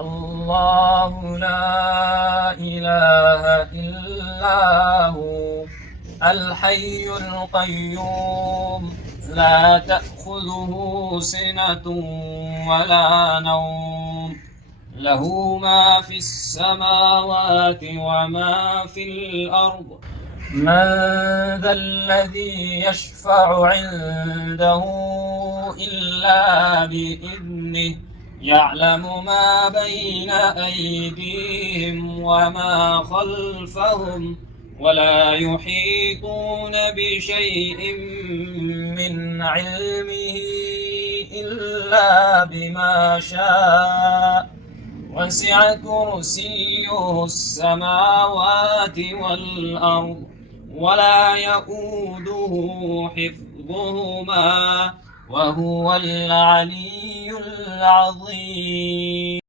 الله لا إله إلا هو الحي القيوم لا تأخذه سنة ولا نوم له ما في السماوات وما في الأرض من ذا الذي يشفع عنده إلا بإذنه يعلم ما بين أيديهم وما خلفهم ولا يحيطون بشيء من علمه إلا بما شاء وسع كرسيه السماوات والأرض ولا يؤوده حفظهما وهو العلي العظيم.